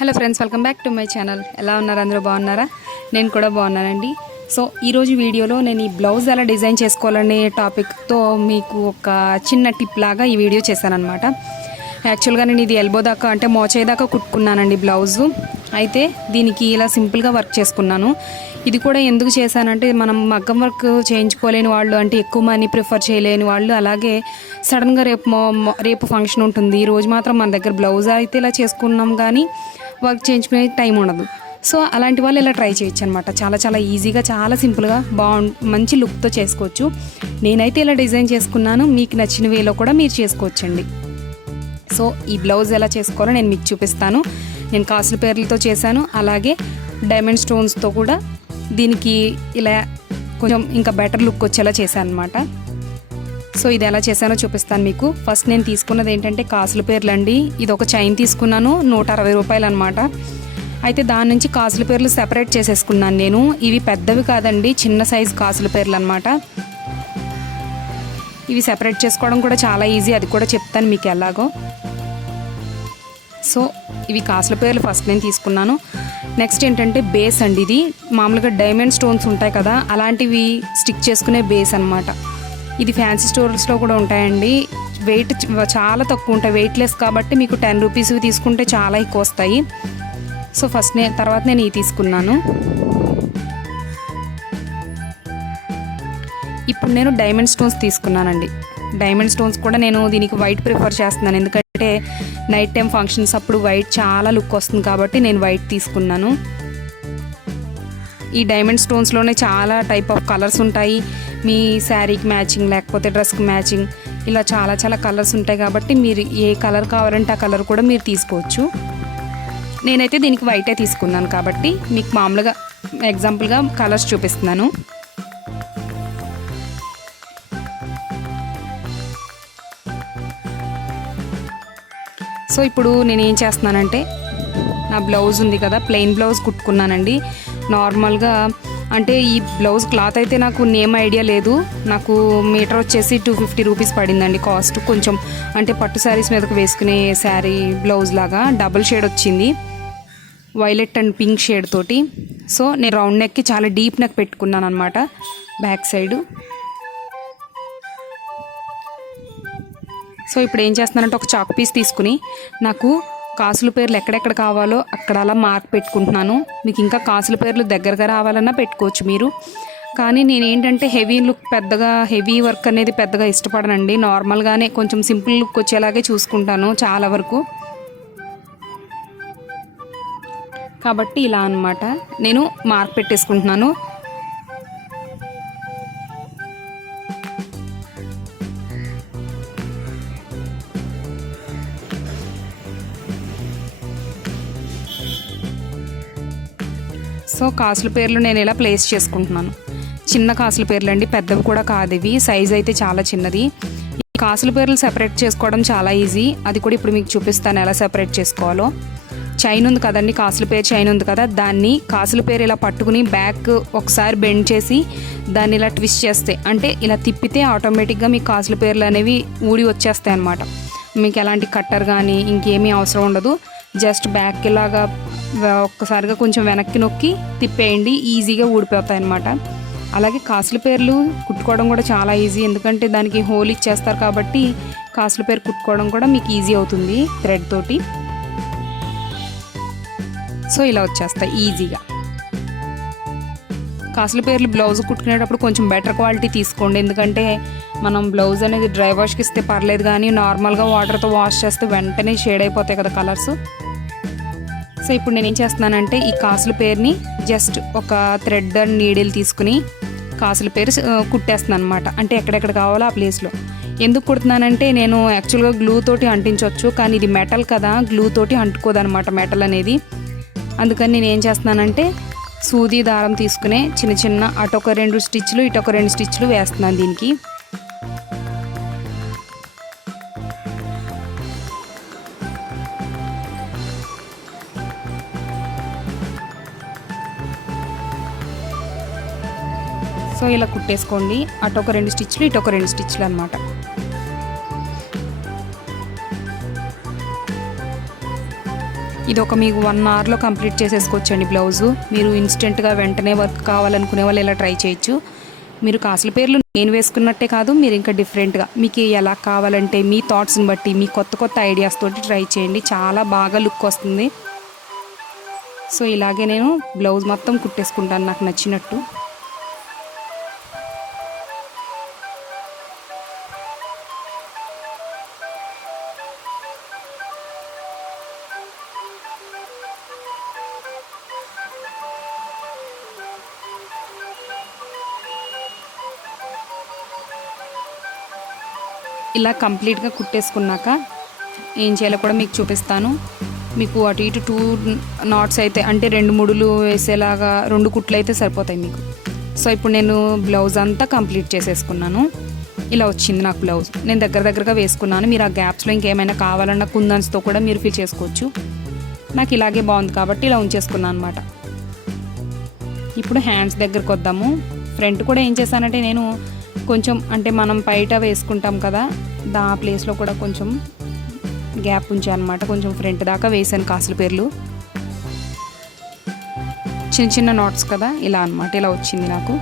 Hello friends, welcome back to my channel. ఎలా ఉన్నారు? అందరూ బాగున్నారా? నేను కూడా బాగున్నానండి. సో ఈరోజు వీడియోలో నేను ఈ బ్లౌజ్ ఎలా డిజైన్ చేసుకోవాలనే టాపిక్తో మీకు ఒక చిన్న టిప్ లాగా ఈ వీడియో చేశానమాట. యాక్చువల్గా నేను ఇది ఎల్బో దాకా అంటే మోచేయి దాకా కుట్టుకున్నానండి బ్లౌజు. అయితే దీనికి ఇలా సింపుల్గా వర్క్ చేసుకున్నాను. ఇది కూడా ఎందుకు చేశానంటే, మనం మగ్గం వర్క్ చేయించుకోలేని వాళ్ళు, అంటే ఎక్కువ మనీ ప్రిఫర్ చేయలేని వాళ్ళు, అలాగే సడన్గా రేపు ఫంక్షన్ ఉంటుంది, ఈ రోజు మాత్రం మన దగ్గర బ్లౌజ్ అయితే ఇలా చేసుకున్నాం కానీ వర్క్ చేయించుకునే టైం ఉండదు. సో అలాంటి వాళ్ళు ఇలా ట్రై చేయొచ్చు అనమాట. చాలా చాలా ఈజీగా, చాలా సింపుల్గా మంచి లుక్తో చేసుకోవచ్చు. నేనైతే ఇలా డిజైన్ చేసుకున్నాను. మీకు నచ్చిన వేలో కూడా మీరు చేసుకోవచ్చండి. సో ఈ బ్లౌజ్ ఎలా చేసుకోవాలో నేను మీకు చూపిస్తాను. నేను కాసుల పేర్లతో చేశాను, అలాగే డైమండ్ స్టోన్స్తో కూడా దీనికి ఇలా కొంచెం ఇంకా బెటర్ లుక్ వచ్చేలా చేశాను అనమాట. సో ఇది ఎలా చేశానో చూపిస్తాను మీకు. ఫస్ట్ నేను తీసుకున్నది ఏంటంటే కాసుల పేర్లు అండి. ఇది ఒక చైన్ తీసుకున్నాను, 160 రూపాయలు అనమాట. అయితే దాని నుంచి కాసుల పేర్లు సెపరేట్ చేసేసుకున్నాను నేను. ఇవి పెద్దవి కాదండి, చిన్న సైజు కాసుల పేర్లు అనమాట. ఇవి సెపరేట్ చేసుకోవడం కూడా చాలా ఈజీ, అది కూడా చెప్తాను మీకు ఎలాగో. సో ఇవి కాసుల పేర్లు ఫస్ట్ నేను తీసుకున్నాను. నెక్స్ట్ ఏంటంటే బేస్ అండి. ఇది మామూలుగా డైమండ్ స్టోన్స్ ఉంటాయి కదా, అలాంటివి స్టిక్ చేసుకునే బేస్ అనమాట. ఇది ఫ్యాన్సీ స్టోర్స్లో కూడా ఉంటాయండి. వెయిట్ చాలా తక్కువ ఉంటాయి, వెయిట్లెస్ కాబట్టి మీకు 10 రూపీస్ తీసుకుంటే చాలా ఎక్కువ వస్తాయి. సో తర్వాత నేను ఇవి తీసుకున్నాను. ఇప్పుడు నేను డైమండ్ స్టోన్స్ తీసుకున్నానండి. డైమండ్ స్టోన్స్ కూడా నేను దీనికి వైట్ ప్రిఫర్ చేస్తున్నాను, ఎందుకంటే నైట్ టైం ఫంక్షన్స్ అప్పుడు వైట్ చాలా లుక్ వస్తుంది కాబట్టి నేను వైట్ తీసుకున్నాను. ఈ డైమండ్ స్టోన్స్లోనే చాలా టైప్ ఆఫ్ కలర్స్ ఉంటాయి. మీ శారీకి మ్యాచింగ్, లేకపోతే డ్రెస్కి మ్యాచింగ్, ఇలా చాలా చాలా కలర్స్ ఉంటాయి కాబట్టి మీరు ఏ కలర్ కావాలంటే ఆ కలర్ కూడా మీరు తీసుకోవచ్చు. నేనైతే దీనికి వైటే తీసుకున్నాను కాబట్టి మీకు మామూలుగా ఎగ్జాంపుల్గా కలర్స్ చూపిస్తున్నాను. సో ఇప్పుడు నేను ఏం చేస్తున్నానంటే, నా బ్లౌజ్ ఉంది కదా, ప్లెయిన్ బ్లౌజ్ కుట్టుకున్నానండి. నార్మల్గా అంటే ఈ బ్లౌజ్ క్లాత్ అయితే నాకు నేమ్ ఐడియా లేదు. నాకు మీటర్ వచ్చేసి 250 రూపీస్ పడిందండి కాస్ట్. కొంచెం అంటే పట్టు శారీస్ మీదకు వేసుకునే శారీ బ్లౌజ్ లాగా డబుల్ షేడ్ వచ్చింది, వైలెట్ అండ్ పింక్ షేడ్ తోటి. సో నేను రౌండ్ నెక్కి చాలా డీప్ నెక్ పెట్టుకున్నాను అనమాట బ్యాక్ సైడు. సో ఇప్పుడు ఏం చేస్తున్నానంటే, ఒక చాక్ పీస్ తీసుకుని నాకు కాసుల పేర్లు ఎక్కడెక్కడ కావాలో అక్కడ అలా మార్క్ పెట్టుకుంటున్నాను. మీకు ఇంకా కాసుల పేర్లు దగ్గరగా రావాలన్నా పెట్టుకోవచ్చు మీరు. కానీ నేనేంటంటే హెవీ వర్క్ అనేది పెద్దగా ఇష్టపడనండి. నార్మల్గానే కొంచెం సింపుల్ లుక్ వచ్చేలాగే చూసుకుంటాను చాలా వరకు. కాబట్టి ఇలా అన్నమాట నేను మార్క్ పెట్టేసుకుంటున్నాను. సో కాసుల పేర్లు నేను ఇలా ప్లేస్ చేసుకుంటున్నాను. చిన్న కాసుల పేర్లు అండి, పెద్దవి కూడా కాదు ఇవి. సైజ్ అయితే చాలా చిన్నది. ఈ కాసుల పేర్లు సెపరేట్ చేసుకోవడం చాలా ఈజీ, అది కూడా ఇప్పుడు మీకు చూపిస్తాను ఎలా సెపరేట్ చేసుకోవాలో. చైన్ ఉంది కదండి, కాసుల పేరు చైన్ ఉంది కదా, దాన్ని కాసుల పేరు ఇలా పట్టుకుని బ్యాక్ ఒకసారి బెండ్ చేసి దాన్ని ఇలా ట్విస్ట్ చేస్తే, అంటే ఇలా తిప్పితే ఆటోమేటిక్గా మీకు కాసుల పేర్లు అనేవి ఊడి వచ్చేస్తాయి అన్నమాట. మీకు ఎలాంటి కట్టర్ కానీ ఇంకేమీ అవసరం ఉండదు. జస్ట్ బ్యాక్ ఇలాగా ఒక్కసారిగా కొంచెం వెనక్కి నొక్కి తిప్పేయండి, ఈజీగా ఊడిపోతాయి అన్నమాట. అలాగే కాసుల పేర్లు కుట్టుకోవడం కూడా చాలా ఈజీ, ఎందుకంటే దానికి హోల్ ఇచ్చేస్తారు కాబట్టి కాసుల పేరు కుట్టుకోవడం కూడా మీకు ఈజీ అవుతుంది థ్రెడ్ తోటి. సో ఇలా వచ్చేస్తాయి ఈజీగా. కాసుల పేర్లు బ్లౌజ్ కుట్టుకునేటప్పుడు కొంచెం బెటర్ క్వాలిటీ తీసుకోండి, ఎందుకంటే మనం బ్లౌజ్ అనేది డ్రై వాష్కి ఇస్తే పర్లేదు, కానీ నార్మల్గా వాటర్తో వాష్ చేస్తే వెంటనే షేడ్ అయిపోతాయి కదా కలర్స్. సో ఇప్పుడు నేను ఏం చేస్తున్నానంటే, ఈ కాసుల పేరుని జస్ట్ ఒక థ్రెడ్ అండ్ నీడిల్ తీసుకుని కాసుల పేరు కుట్టేస్తున్నాను అనమాట. అంటే ఎక్కడెక్కడ కావాలో ఆ ప్లేస్లో. ఎందుకు కుడుతున్నానంటే, నేను యాక్చువల్గా గ్లూ తోటి అంటించవచ్చు, కానీ ఇది మెటల్ కదా, గ్లూ తోటి అంటుకోదనమాట మెటల్ అనేది. అందుకని నేను ఏం చేస్తున్నానంటే, సూది దారం తీసుకునే చిన్న చిన్న అటొక 2 స్టిచ్లు ఇటొక 2 స్టిచ్లు వేస్తున్నాను దీనికి. సో ఇలా కుట్టేసుకోండి, అటొక 2 స్టిచ్లు ఇటొక 2 స్టిచ్లు అనమాట. ఇది ఒక మీకు 1 అవర్లో కంప్లీట్ చేసేసుకోవచ్చండి బ్లౌజు. మీరు ఇన్స్టెంట్గా వెంటనే వర్క్ కావాలనుకునే వాళ్ళు ఇలా ట్రై చేయొచ్చు. మీరు కాసుల పేర్లు నేను వేసుకున్నట్టే కాదు, మీరు ఇంకా డిఫరెంట్గా మీకు ఎలా కావాలంటే మీ థాట్స్ని బట్టి మీ కొత్త కొత్త ఐడియాస్ తోటి ట్రై చేయండి. చాలా బాగా లుక్ వస్తుంది. సో ఇలాగే నేను బ్లౌజ్ మొత్తం కుట్టేసుకుంటాను నాకు నచ్చినట్టు. ఇలా కంప్లీట్గా కుట్టేసుకున్నాక ఏం చేయాలో కూడా మీకు చూపిస్తాను. మీకు అటు ఇటు 2 నాట్స్ అయితే అంటే 2 ముడులు వేసేలాగా 2 కుట్లు అయితే సరిపోతాయి మీకు. సో ఇప్పుడు నేను బ్లౌజ్ అంతా కంప్లీట్ చేసేసుకున్నాను. ఇలా వచ్చింది నాకు బ్లౌజ్. నేను దగ్గరగా వేసుకున్నాను. మీరు ఆ గ్యాప్స్లో ఇంకేమైనా కావాలన్నా కుందన్స్తో కూడా మీరు ఫిల్ చేసుకోవచ్చు. నాకు ఇలాగే బాగుంది కాబట్టి ఇలా ఉంచేసుకున్నాను అనమాట. ఇప్పుడు హ్యాండ్స్ దగ్గరకు వద్దాము. ఫ్రంట్ కూడా ఏం చేశానంటే నేను కొంచెం అంటే మనం బయట వేసుకుంటాం కదా, ఆ ప్లేస్లో కూడా కొంచెం గ్యాప్ ఉంచాను అనమాట. కొంచెం ఫ్రంట్ దాకా వేసాను కాసుల పేర్లు. చిన్న చిన్న నాట్స్ కదా, ఇలా అనమాట. ఇలా వచ్చింది నాకు.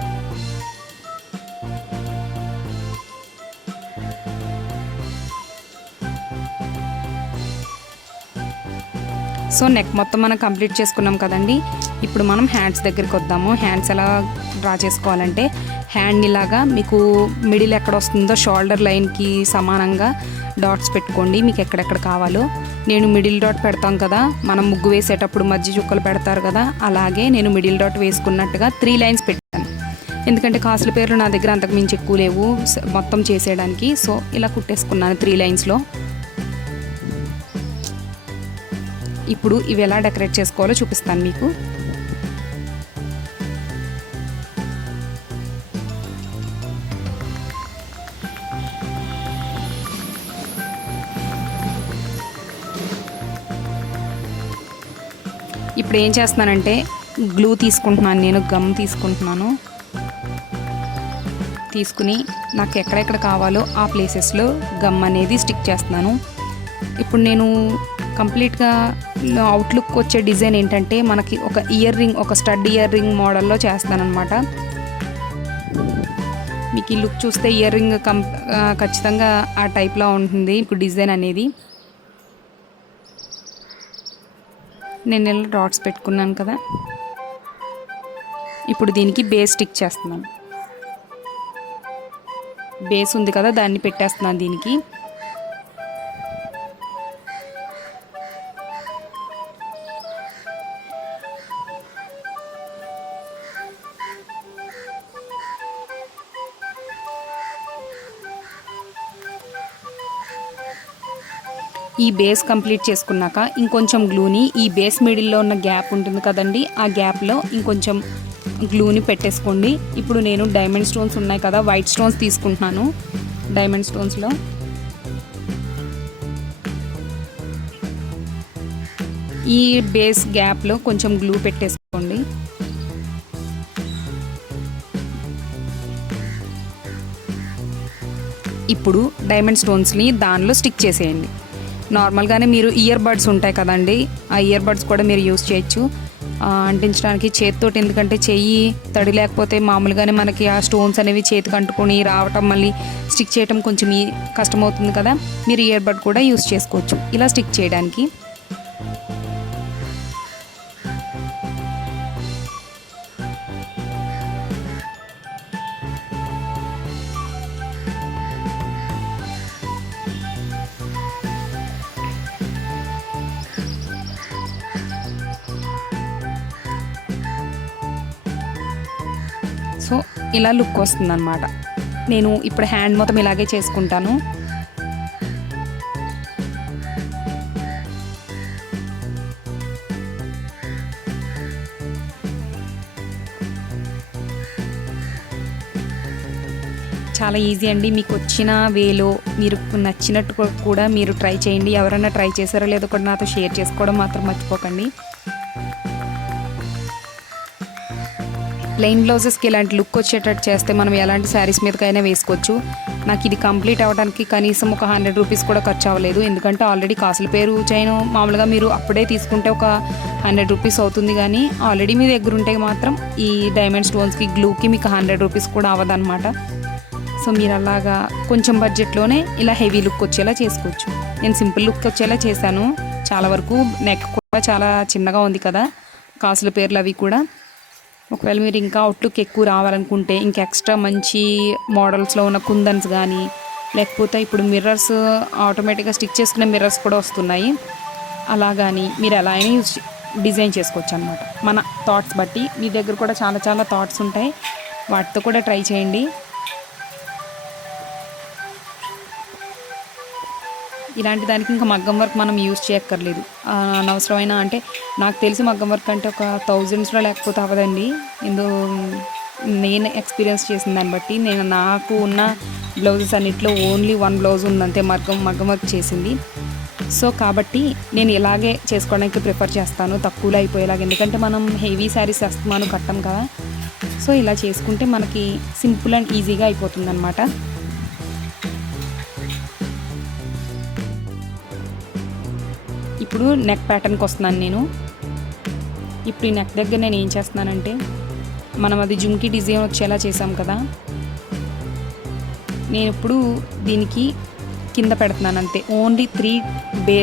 సో నెక్ మొత్తం మనం కంప్లీట్ చేసుకున్నాం కదండి. ఇప్పుడు మనం హ్యాండ్స్ దగ్గరికి వద్దాము. హ్యాండ్స్ ఎలా డ్రా చేసుకోవాలంటే హ్యాండ్ ఇలాగా మీకు మిడిల్ ఎక్కడ వస్తుందో షోల్డర్ లైన్కి సమానంగా డాట్స్ పెట్టుకోండి మీకు ఎక్కడెక్కడ కావాలో. నేను మిడిల్ డాట్ పెడతాం కదా, మనం ముగ్గు వేసేటప్పుడు మధ్య చుక్కలు పెడతారు కదా, అలాగే నేను మిడిల్ డాట్ వేసుకున్నట్టుగా 3 లైన్స్ పెట్టాను. ఎందుకంటే కాసుల పేర్లు నా దగ్గర అంతకు మించి ఎక్కువ లేవు మొత్తం చేసేయడానికి. సో ఇలా కుట్టేసుకున్నాను 3 లైన్స్లో. ఇప్పుడు ఇవి ఎలా డెకరేట్ చేసుకోవాలో చూపిస్తాను మీకు. ఇప్పుడు ఏం చేస్తున్నానంటే గ్లూ తీసుకుంటున్నాను, నేను గమ్ తీసుకుంటున్నాను. తీసుకుని నాకు ఎక్కడెక్కడ కావాలో ఆ ప్లేసెస్లో గమ్ అనేది స్టిక్ చేస్తున్నాను. ఇప్పుడు నేను కంప్లీట్గా అవుట్లుక్ వచ్చే డిజైన్ ఏంటంటే మనకి ఒక ఇయర్ రింగ్, ఒక స్టడ్ ఇయర్ రింగ్ మోడల్లో చేస్తానన్నమాట. మీకు ఈ లుక్ చూస్తే ఇయర్ రింగ్ ఖచ్చితంగా ఆ టైప్లో ఉంటుంది ఇప్పుడు డిజైన్ అనేది. నేను ఇలా డాట్స్ పెట్టుకున్నాను కదా, ఇప్పుడు దీనికి బేస్ స్టిక్ చేస్తున్నాను. బేస్ ఉంది కదా, దాన్ని పెట్టేస్తున్నాను దీనికి. ఈ బేస్ కంప్లీట్ చేసుకున్నాక ఇంకొంచెం గ్లూని ఈ బేస్ మిడిల్లో ఉన్న గ్యాప్ ఉంటుంది కదండి, ఆ గ్యాప్లో ఇంకొంచెం గ్లూని పెట్టేసుకోండి. ఇప్పుడు నేను డైమండ్ స్టోన్స్ ఉన్నాయి కదా, వైట్ స్టోన్స్ తీసుకుంటున్నాను. డైమండ్ స్టోన్స్లో ఈ బేస్ గ్యాప్లో కొంచెం గ్లూ పెట్టేసుకోండి. ఇప్పుడు డైమండ్ స్టోన్స్ని దానిలో స్టిక్ చేసేయండి. నార్మల్గానే మీరు ఇయర్ బడ్స్ ఉంటాయి కదండి, ఆ ఇయర్ బడ్స్ కూడా మీరు యూస్ చేయొచ్చు అంటించడానికి చేతితోటి. ఎందుకంటే చెయ్యి తడి లేకపోతే మామూలుగానే మనకి ఆ స్టోన్స్ అనేవి చేతికి అంటుకొని రావటం, మళ్ళీ స్టిక్ చేయటం కొంచెం కష్టమవుతుంది కదా. మీరు ఇయర్ బడ్ కూడా యూస్ చేసుకోవచ్చు ఇలా స్టిక్ చేయడానికి. సో ఇలా లుక్ వస్తుందన్నమాట. నేను ఇప్పుడు హ్యాండ్ మొత్తం ఇలాగే చేసుకుంటాను. చాలా ఈజీ అండి. మీకు వచ్చిన వేలో మీరు నచ్చినట్టు కూడా మీరు ట్రై చేయండి. ఎవరైనా ట్రై చేశారో లేదో కూడా నాతో షేర్ చేసుకోవడం మాత్రం మర్చిపోకండి. ప్లెయిన్ బ్లౌజెస్కి ఇలాంటి లుక్ వచ్చేటట్టు చేస్తే మనం ఎలాంటి శారీస్ మీదకైనా వేసుకోవచ్చు. నాకు ఇది కంప్లీట్ అవ్వడానికి కనీసం ఒక 100 రూపీస్ కూడా ఖర్చు అవ్వలేదు. ఎందుకంటే ఆల్రెడీ కాసుల పేరు చైన్ మామూలుగా మీరు అప్పుడే తీసుకుంటే ఒక 100 రూపీస్ అవుతుంది, కానీ ఆల్రెడీ మీ దగ్గర ఉంటే మాత్రం ఈ డైమండ్ స్టోన్స్కి గ్లూకి మీకు 100 రూపీస్ కూడా అవ్వదన్నమాట. సో మీరు అలాగా కొంచెం బడ్జెట్లోనే ఇలా హెవీ లుక్ వచ్చేలా చేసుకోవచ్చు. నేను సింపుల్ లుక్ వచ్చేలా చేశాను. చాలా వరకు నెక్ కూడా చాలా చిన్నగా ఉంది కదా కాసుల పేర్లు అవి కూడా. ఒకవేళ మీరు ఇంకా అవుట్లుక్ ఎక్కువ రావాలనుకుంటే ఇంకా ఎక్స్ట్రా మంచి మోడల్స్లో ఉన్న కుందన్స్ కానీ, లేకపోతే ఇప్పుడు మిర్రర్స్ ఆటోమేటిక్గా స్టిక్ చేసుకునే మిర్రర్స్ కూడా వస్తున్నాయి, అలా కానీ మీరు ఎలా అయినా డిజైన్ చేసుకోవచ్చు అనమాట. మన థాట్స్ బట్టి మీ దగ్గర కూడా చాలా చాలా థాట్స్ ఉంటాయి, వాటితో కూడా ట్రై చేయండి. ఇలాంటి దానికి ఇంకా మగ్గం వర్క్ మనం యూజ్ చేయక్కర్లేదు. అనవసరమైన అంటే నాకు తెలిసి మగ్గం వర్క్ అంటే ఒక 1000స్లో లేకపోతే అవ్వదండి. నేను ఎక్స్పీరియన్స్ చేసిన దాన్ని బట్టి నాకు ఉన్న బ్లౌజెస్ అన్నిట్లో ఓన్లీ 1 బ్లౌజ్ ఉందంతే మగ్గం వర్క్ చేసింది. సో కాబట్టి నేను ఇలాగే చేసుకోవడానికి ప్రిఫర్ చేస్తాను, తక్కువలో అయిపోయేలాగా. ఎందుకంటే మనం హెవీ శారీస్ మనం కట్టం కదా. సో ఇలా చేసుకుంటే మనకి సింపుల్ అండ్ ఈజీగా అయిపోతుంది అనమాట. ఇప్పుడు నెక్ ప్యాటర్న్కి వస్తున్నాను నేను. ఇప్పుడు ఈ నెక్ దగ్గర నేను ఏం చేస్తున్నానంటే, మనం అది జుమ్కి డిజైన్ వచ్చేలా చేసాం కదా, నేను ఇప్పుడు దీనికి కింద పెడుతున్నాను అంతే. ఓన్లీ 3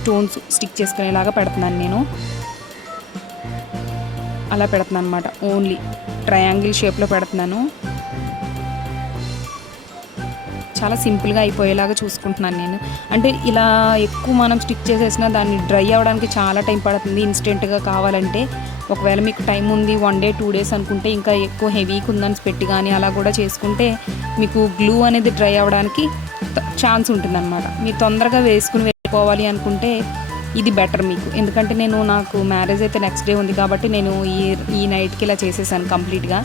స్టోన్స్ స్టిక్ చేసుకునేలాగా పెడుతున్నాను నేను. అలా పెడుతున్నాను అనమాట. ఓన్లీ ట్రయాంగిల్ షేప్లో పెడుతున్నాను. చాలా సింపుల్గా అయిపోయేలాగా చూసుకుంటున్నాను నేను. అంటే ఇలా ఎక్కువ మనం స్టిక్ చేసేసినా దాన్ని డ్రై అవ్వడానికి చాలా టైం పడుతుంది. ఇన్స్టెంట్గా కావాలంటే ఒకవేళ మీకు టైం ఉంది 1 డే 2 డేస్ అనుకుంటే ఇంకా ఎక్కువ హెవీ కుందన్స్ పెట్టి కానీ అలా కూడా చేసుకుంటే మీకు గ్లూ అనేది డ్రై అవ్వడానికి ఛాన్స్ ఉంటుందన్నమాట. మీరు తొందరగా వేసుకుని వెళ్ళిపోవాలి అనుకుంటే ఇది బెటర్ మీకు. ఎందుకంటే నాకు మ్యారేజ్ అయితే నెక్స్ట్ డే ఉంది కాబట్టి నేను ఈ నైట్కి ఇలా చేసేసాను కంప్లీట్గా.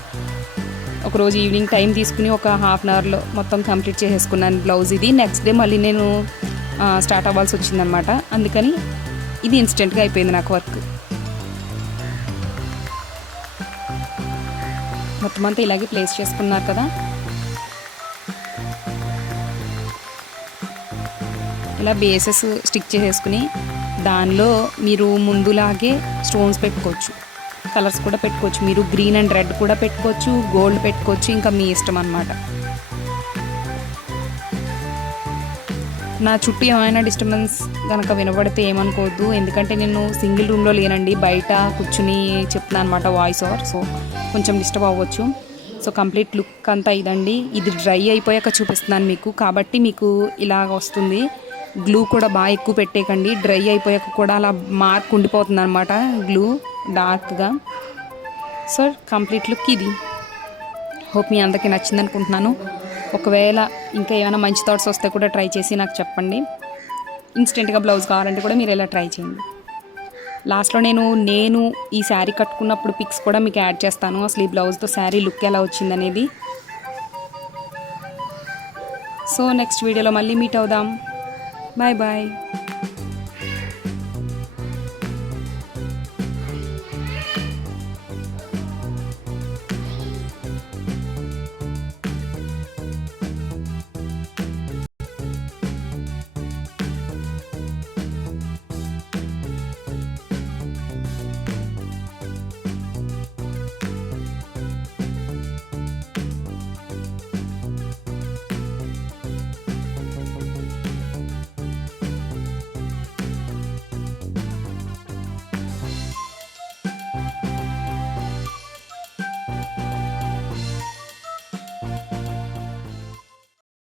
ఒకరోజు ఈవినింగ్ టైం తీసుకుని ఒక ½ అన్ అవర్లో మొత్తం కంప్లీట్ చేసేసుకున్నాను బ్లౌజ్ ఇది. నెక్స్ట్ డే మళ్ళీ నేను స్టార్ట్ అవ్వాల్సి వచ్చిందనమాట. అందుకని ఇది ఇన్స్టెంట్గా అయిపోయింది నాకు వర్క్. మొత్తం అంతా ఇలాగే ప్లేస్ చేసుకున్నారు కదా. ఇలా బేసెస్ స్టిక్ చేసేసుకుని దానిలో మీరు ముందులాగే స్టోన్స్ పెట్టుకోవచ్చు, కలర్స్ కూడా పెట్టుకోవచ్చు. మీరు గ్రీన్ అండ్ రెడ్ కూడా పెట్టుకోవచ్చు, గోల్డ్ పెట్టుకోవచ్చు, ఇంకా మీ ఇష్టం అన్నమాట. నా చుట్టూ ఏమైనా డిస్టర్బెన్స్ కనుక వినబడితే ఏమనుకోవద్దు, ఎందుకంటే నేను సింగిల్ రూమ్లో లేనండి, బయట కూర్చుని చెప్తున్నాను అనమాట వాయిస్ ఓవర్. సో కొంచెం డిస్టర్బ్ అవ్వచ్చు. సో కంప్లీట్ లుక్ అంతా ఇదండి. ఇది డ్రై అయిపోయాక చూపిస్తున్నాను మీకు, కాబట్టి మీకు ఇలాగ వస్తుంది. గ్లూ కూడా బాగా ఎక్కువ పెట్టేయకండి, డ్రై అయిపోయాక కూడా అలా మార్క్ ఉండిపోతుంది అనమాట గ్లూ డార్క్గా. సో కంప్లీట్ లుక్ ఇది. హోప్ మీ అందరికీ నచ్చింది అనుకుంటున్నాను. ఒకవేళ ఇంకా ఏమైనా మంచి థాట్స్ వస్తే కూడా ట్రై చేసి నాకు చెప్పండి. ఇన్స్టెంట్గా బ్లౌజ్ కావాలంటే కూడా మీరు ఇలా ట్రై చేయండి. లాస్ట్లో నేను ఈ శారీ కట్టుకున్నప్పుడు పిక్స్ కూడా మీకు యాడ్ చేస్తాను, అసలు ఈ బ్లౌజ్తో శారీ లుక్ ఎలా వచ్చిందనేది. సో నెక్స్ట్ వీడియోలో మళ్ళీ మీట్ అవుదాం. Bye bye.